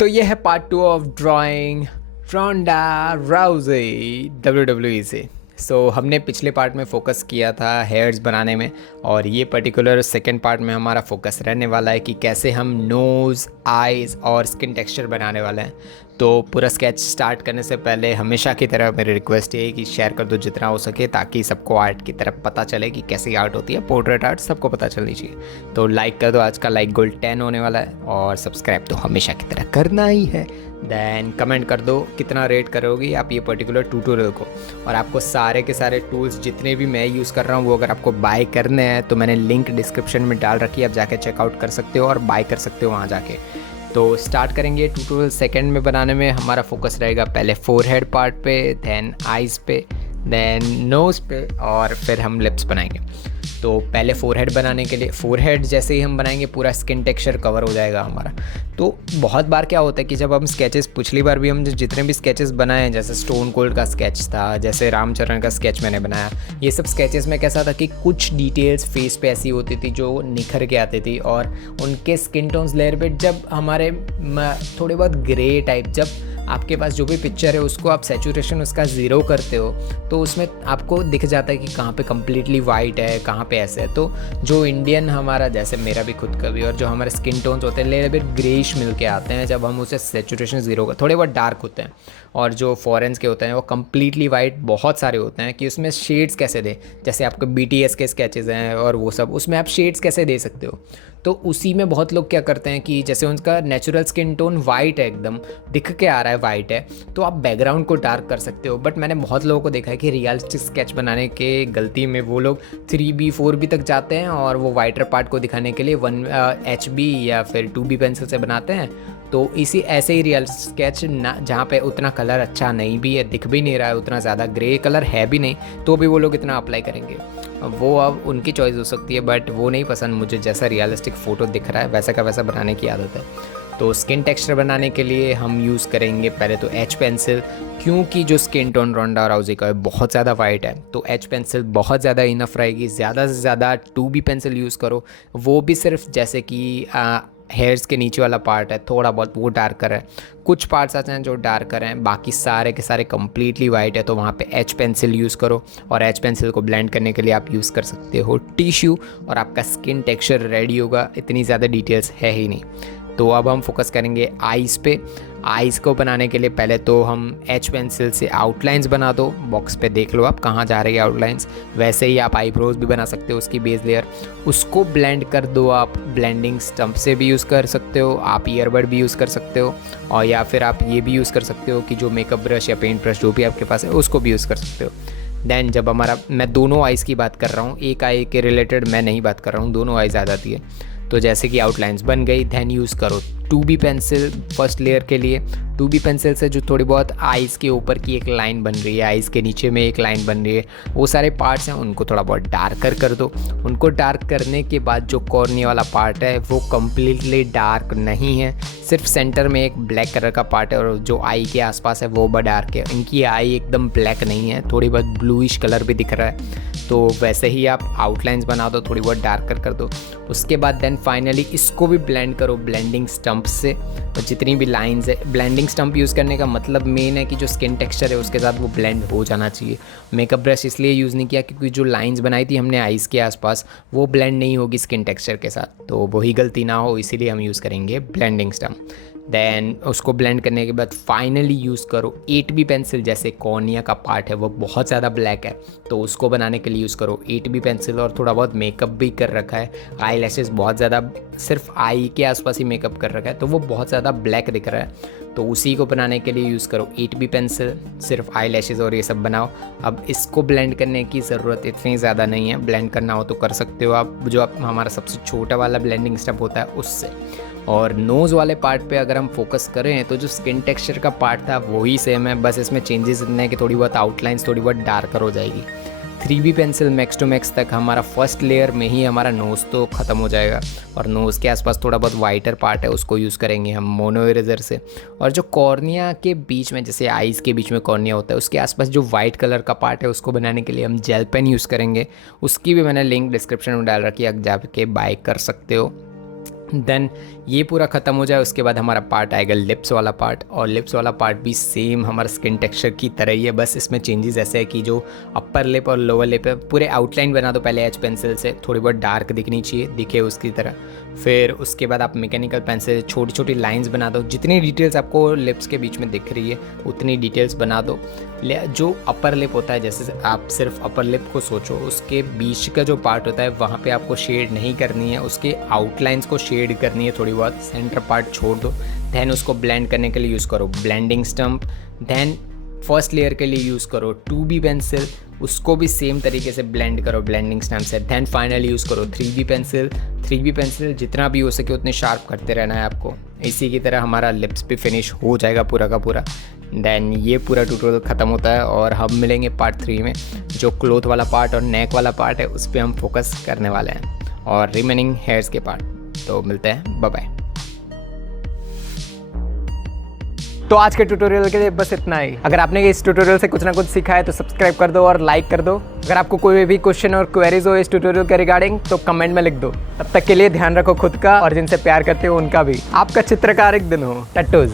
तो ये है part 2 of drawing Ronda Rousey WWE से। हमने पिछले पार्ट में फोकस किया था हेयर्स बनाने में, और ये पर्टिकुलर सेकंड पार्ट में हमारा फोकस रहने वाला है कि कैसे हम नोज़, आइज़ और स्किन टेक्सचर बनाने वाले हैं। तो पूरा स्केच स्टार्ट करने से पहले हमेशा की तरह मेरी रिक्वेस्ट ये है कि शेयर कर दो जितना हो सके, ताकि सबको आर्ट की तरफ पता चले कि कैसी आर्ट होती है। पोर्ट्रेट आर्ट सबको पता चलनी चाहिए। तो लाइक कर दो, आज का लाइक गोल 10 होने वाला है, और सब्सक्राइब तो हमेशा की तरह करना ही है। देन कमेंट कर दो कितना रेट करोगे आप ये पर्टिकुलर ट्यूटोरियल को। और आपको सारे के सारे टूल्स जितने भी मैं यूज़ कर रहा हूँ वो अगर आपको बाय करने हैं तो मैंने लिंक डिस्क्रिप्शन में डाल रखी है, आप जाके चेकआउट कर सकते हो और बाय कर सकते हो वहाँ जाके। तो स्टार्ट करेंगे ट्यूटोरियल सेकंड में बनाने में। हमारा फोकस रहेगा पहले फोरहेड पार्ट पे, देन आइज़ पे, देन नोज़ पे, और फिर हम लिप्स बनाएंगे। तो पहले फोरहेड बनाने के लिए, फोरहेड जैसे ही हम बनाएंगे पूरा स्किन टेक्सचर कवर हो जाएगा हमारा। तो बहुत बार क्या होता है कि जब हम स्केचेस, पिछली बार भी हम जितने भी स्केचेस बनाए हैं, जैसे स्टोन कोल्ड का स्केच था, जैसे रामचरण का स्केच मैंने बनाया, ये सब स्केचेस में कैसा था कि कुछ डिटेल्स फेस पे ऐसी होती थी जो निखर के आती थी, और उनके स्किन टोन्स लेयर पे जब हमारे थोड़े बहुत ग्रे टाइप, जब आपके पास जो भी पिक्चर है उसको आप सैचुरेशन उसका ज़ीरो करते हो तो उसमें आपको दिख जाता है कि कहाँ पे कम्प्लीटली वाइट है, कहाँ पे ऐसे है। तो जो इंडियन हमारा, जैसे मेरा भी खुद का भी, और जो हमारे स्किन टोन्स होते हैं लेयर बिट ग्रेइश मिल के आते हैं जब हम उसे सैचुरेशन ज़ीरो कर, थोड़े बहुत डार्क होते हैं। और जो फॉरेन्स के होते हैं वो कम्प्लीटली वाइट बहुत सारे होते हैं, कि उसमें शेड्स कैसे दें। जैसे आपको BTS के स्केचेज़ हैं और वो सब, उसमें आप शेड्स कैसे दे सकते हो। तो उसी में बहुत लोग क्या करते हैं कि जैसे उनका नेचुरल स्किन टोन वाइट है, एकदम दिख के आ रहा है वाइट है, तो आप बैकग्राउंड को डार्क कर सकते हो। बट मैंने बहुत लोगों को देखा है कि रियलिस्टिक स्केच बनाने के गलती में वो लोग 3B 4B तक जाते हैं, और वो वाइटर पार्ट को दिखाने के लिए 1HB या फिर 2B पेंसिल से बनाते हैं। तो इसी ऐसे ही रियल स्केच ना, जहाँ पे उतना कलर अच्छा नहीं भी है, दिख भी नहीं रहा है उतना ज़्यादा, ग्रे कलर है भी नहीं, तो भी वो लोग इतना अप्लाई करेंगे। वो अब उनकी चॉइस हो सकती है, बट वो नहीं पसंद मुझे। जैसा रियलिस्टिक फ़ोटो दिख रहा है वैसा का वैसा बनाने की आदत है। तो स्किन टेक्सचर बनाने के लिए हम यूज़ करेंगे पहले तो एच पेंसिल, क्योंकि जो स्किन टोन रोंडा राउजी का है बहुत ज़्यादा वाइट है, तो एच पेंसिल बहुत ज़्यादा इनफ रहेगी। ज़्यादा से ज़्यादा 2B पेंसिल यूज़ करो, वो भी सिर्फ जैसे कि हेयर्स के नीचे वाला पार्ट है थोड़ा बहुत वो डार्कर है, कुछ पार्ट्स आते हैं जो डार्कर हैं, बाकी सारे के सारे कम्प्लीटली वाइट है, तो वहाँ पे एच पेंसिल यूज़ करो। और एच पेंसिल को ब्लेंड करने के लिए आप यूज़ कर सकते हो टिश्यू, और आपका स्किन टेक्सचर रेडी होगा। इतनी ज़्यादा डिटेल्स है ही नहीं। तो अब हम फोकस करेंगे आइज़ पे। आइज़ को बनाने के लिए पहले तो हम एच पेंसिल से आउटलाइंस बना दो, बॉक्स पे देख लो आप कहाँ जा रही है आउटलाइंस। वैसे ही आप आईब्रोज भी बना सकते हो, उसकी बेस लेयर उसको ब्लेंड कर दो। आप ब्लेंडिंग स्टम्प से भी यूज़ कर सकते हो, आप ईयरबड भी यूज़ कर सकते हो, और या फिर आप ये भी यूज़ कर सकते हो कि जो मेकअप ब्रश या पेंट ब्रश जो भी आपके पास है उसको भी यूज़ कर सकते हो। देन जब हमारा, मैं दोनों आइज़ की बात कर रहा हूँ, एक आई के रिलेटेड मैं नहीं बात कर रहा हूँ, दोनों आइज़ आ जाती है। तो जैसे कि आउटलाइंस बन गई, देन यूज़ करो 2B पेंसिल फर्स्ट लेयर के लिए। 2B पेंसिल से जो थोड़ी बहुत आइज़ के ऊपर की एक लाइन बन रही है, आइज़ के नीचे में एक लाइन बन रही है, वो सारे पार्ट्स हैं उनको थोड़ा बहुत डार्कर कर दो। उनको डार्क करने के बाद जो कॉर्निया वाला पार्ट है वो कम्प्लीटली डार्क नहीं है, सिर्फ सेंटर में एक ब्लैक कलर का पार्ट है, और जो आई के आसपास है वो डार्क है। इनकी आई एकदम ब्लैक नहीं है, थोड़ी बहुत ब्लूइश कलर भी दिख रहा है। तो वैसे ही आप आउटलाइंस बना दो, थोड़ी बहुत डार्कर कर दो। उसके बाद देन फाइनली इसको भी ब्लेंड करो ब्लेंडिंग स्टम्प से। और जितनी भी लाइंस है, ब्लेंडिंग स्टम्प यूज़ करने का मतलब मेन है कि जो स्किन टेक्सचर है उसके साथ वो ब्लेंड हो जाना चाहिए। मेकअप ब्रश इसलिए यूज़ नहीं किया क्योंकि जो लाइंस बनाई थी हमने आइज़ के आसपास वो ब्लेंड नहीं होगी स्किन टेक्सचर के साथ, तो वही गलती ना हो, इसीलिए हम यूज़ करेंगे ब्लेंडिंग स्टम्प। देन उसको ब्लेंड करने के बाद फाइनली यूज़ करो 8B पेंसिल। जैसे कॉर्निया का पार्ट है वो बहुत ज़्यादा ब्लैक है, तो उसको बनाने के लिए यूज़ करो 8B पेंसिल। और थोड़ा बहुत मेकअप भी कर रखा है, आई लैशेज़ बहुत ज़्यादा, सिर्फ आई के आसपास ही मेकअप कर रखा है, तो वो बहुत ज़्यादा ब्लैक दिख रहा है, तो उसी को बनाने के लिए यूज़ करो 8B पेंसिल। सिर्फ आई लैशेज़ और ये सब बनाओ। अब इसको ब्लेंड करने की ज़रूरत इतनी ज़्यादा नहीं है, ब्लेंड करना हो तो कर सकते हो आप, जो आप हमारा सबसे छोटा वाला ब्लेंडिंग स्टेप होता है उससे। और नोज़ वाले पार्ट पे अगर हम फोकस करें तो जो स्किन टेक्सचर का पार्ट था वही सेम है, बस इसमें चेंजेस इतने हैं कि थोड़ी बहुत आउटलाइंस थोड़ी बहुत डार्कर हो जाएगी। 3B pencil max to max तक हमारा फर्स्ट लेयर में ही हमारा नोज़ तो ख़त्म हो जाएगा, और नोज़ के आसपास थोड़ा बहुत वाइटर पार्ट है उसको यूज़ करेंगे हम मोनो इरेजर से। और जो कॉर्निया के बीच में, जैसे आइज़ के बीच में कॉर्निया होता है, उसके आसपास जो वाइट कलर का पार्ट है उसको बनाने के लिए हम जेल पेन यूज़ करेंगे। उसकी भी मैंने लिंक डिस्क्रिप्शन में डाल रखी है, आप जाके बाय कर सकते हो। देन ये पूरा ख़त्म हो जाए उसके बाद हमारा पार्ट आएगा लिप्स वाला पार्ट, और लिप्स वाला पार्ट भी सेम हमारा स्किन टेक्सचर की तरह ही है, बस इसमें चेंजेस ऐसे है कि जो अपर लिप और लोअर लिप है पूरे आउटलाइन बना दो पहले एच पेंसिल से, थोड़ी बहुत डार्क दिखनी चाहिए, दिखे उसकी तरह। फिर उसके बाद आप मैकेनिकल पेंसिल से छोटी छोटी लाइन्स बना दो, जितनी डिटेल्स आपको लिप्स के बीच में दिख रही है उतनी डिटेल्स बना दो। जो अपर लिप होता है, जैसे आप सिर्फ अपर लिप को सोचो, उसके बीच का जो पार्ट होता है वहाँ पे आपको शेड नहीं करनी है, उसके आउटलाइंस को शेड करनी है थोड़ी बहुत, सेंटर पार्ट छोड़ दो। देन उसको ब्लेंड करने के लिए यूज़ करो blending stump. Then first layer के लिए यूज़ करो 2B पेंसिल, उसको भी सेम तरीके से ब्लेंड करो ब्लेंडिंग स्टम्प से। देन फाइनली यूज़ करो 3B पेंसिल। 3B पेंसिल जितना भी हो सके उतने शार्प करते रहना है आपको। इसी की तरह हमारा लिप्स भी फिनिश हो जाएगा पूरा का पूरा। देन ये पूरा ट्यूटोरियल ख़त्म होता है और हम मिलेंगे पार्ट 3 में, जो क्लोथ वाला पार्ट और नेक वाला पार्ट है उस पर हम फोकस करने वाले हैं, और रिमेनिंग हेयर्स के पार्ट। तो मिलते हैं, बाय बाय। तो आज के ट्यूटोरियल के लिए बस इतना ही। अगर आपने इस ट्यूटोरियल से कुछ ना कुछ सीखा है तो सब्सक्राइब कर दो और लाइक कर दो। अगर आपको कोई भी क्वेश्चन और क्वेरीज हो इस ट्यूटोरियल के रिगार्डिंग तो कमेंट में लिख दो। तब तक के लिए ध्यान रखो खुद का और जिनसे प्यार करते हो उनका भी। आपका चित्रकारिक दिन हो। टट्टूज।